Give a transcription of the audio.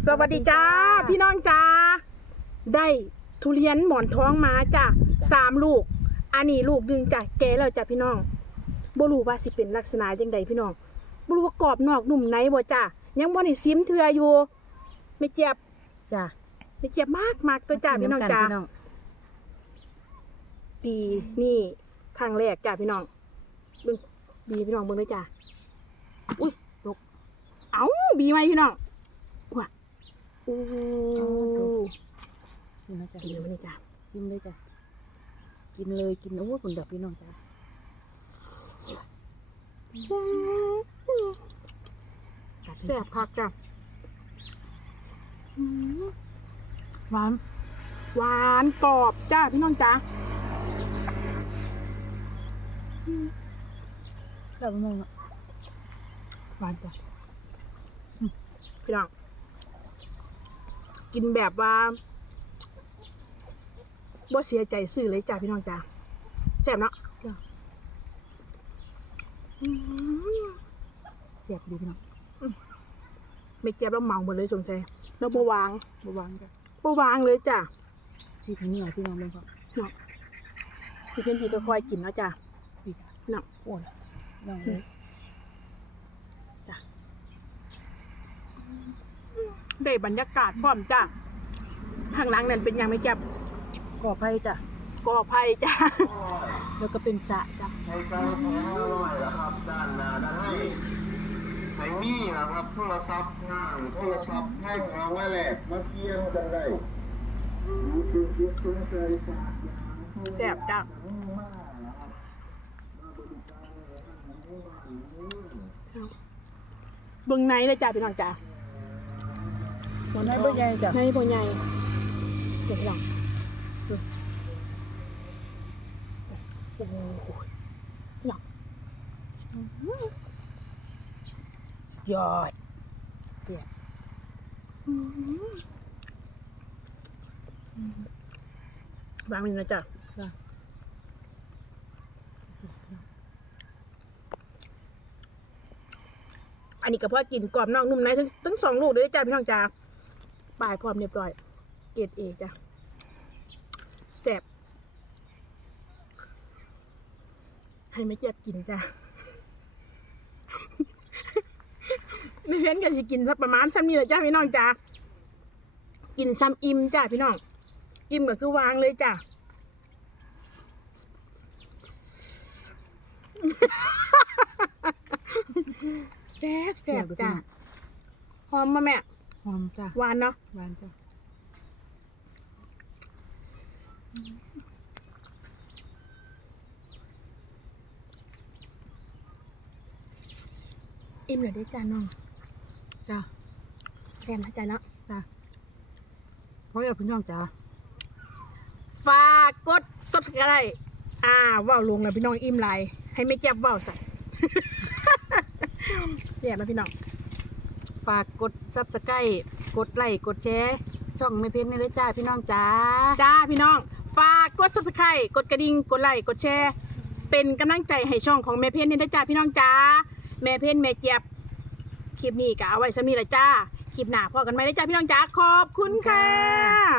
สวัสดีจ้า พี่น้องจ้า ได้ทุเรียนหมอนท้องมาจ้ะสามลูก อันนี้ลูกหนึงจ้ะแก่แล้วจ้ะพี่น้องบ่รู้ว่าสิเป็นลักษณะจังใดพี่น้องบ่รู้ว่ากรอบนอกนุ่มในบ่จ้ะยังบ่ได้ซิมเทื่ออยู่ ไม่เจ็บจ้ะไม่เจ็บมากมากตัวจ้าพี่น้องจ้าพี่น้องปีนี่ครั้งแรกจ้ะพี่น้องเบิ่งบีพี่น้องเบิ่งเลยจ้ะอุ้ยตกเอ้าบีไหมพี่น้องว้า อู้นี่นะจ้ะกินแล้วนี่จ้ะชิมเลยจ้ะกินเลยกินโอ้ยคุณดับพี่น้องจ้ะแซ่บคักจ้ะอืมหวาน หวานกรอบจ้าพี่น้องจ้าดับพี่น้องเนาะหวานจ้ะอืมพี่น้อง กินแบบว่าบ่เสียใจซื้อเลยจ้าพี่น้องจ้าแซ่บเนาะอืมเจ็บดีพี่น้องไม่เจ็บแล้วเมาหมดเลยสงสัยแล้วบวางบวางจ้ะบวางเลยจ้ะชีพเหนียวพี่น้องเลยครับเนาะพี่เพื่อนที่ก็คอยกินแล้วจ้ะพี่จ้ะเนาะโอ้ยน้องเลย ได้บรรยากาศพร้อมจ้ะข้างหลังนั่นเป็นหยังไม่จับก่อไผ่จ้ะกอไผ่จ้ะแล้วก็เป็นสระจ้ะในการแพ้อร่อยนะครับด้านหน้าด้านให้ไอ้นี่นะครับโทรศัพท์ห่างโทรศัพท์แห้งเอาไว้แหละมาเทียมกันได้แซ่บจ้ะเบิ่งในเลยจ้ะพี่น้องจ้ะ วันให้เบ่ใหญ่จ้ะในพ่อใหญ่เดี๋ยวพี่น้องดูโอ้โหพี่น้องยอดเสียวางนี่นะจ้ะจ้ะอันนี้ก็พอกินกรอบนอกนุ่มในทั้งทั้งสองลูกเลยจ้ะพี่น้องจ้ะ ปลายพร้อมเรียบร้อย เกรดเอจ้ะแซ่บให้ไม่เจ็บกินจ้ะไม่เพ้นกันจะกินสักประมาณซ้ำนี้เลยจ้ะพี่น้องจ้ะกินซ้ำอิ่มจ้ะพี่น้อง อิ่มก็คือวางเลยจ้ะแซ่บแซ่บจ้ะหอมมาแม่ หอมจ้ะหวานเนาะหวานจ้ะอิ่มเลยได้อจ้าน้องจ้ะแซ่บนะจ้ะเนาะจ้ะเพราะอยากพี่น้องจ้ะฝากกด subscribe อ่าเว้าวลงแล้วพี่น้องอิ่มไรให้ไม่เจ็บเว้าวใส่แย่มาพี่น้อง ฝากกดซับสไครต์กดไลค์กดแชร์ช่องไม่เพ้นนี่เลยจ้าพี่น้องจ้า จ้าพี่น้อง ฝากกด subscribe กดกระดิ่งกดไลค์กดแชร์เป็นกำลังใจให้ช่องของแม่เพนนี่ด้วยจ้าพี่น้องจ้าแม่เพนแม่เจี๊ยบคลิปนี้ก็เอาไว้สำนีละจ้าคลิปหน้าพอกันไหมได้จ้าพี่น้องจ้าขอบคุณค่ะ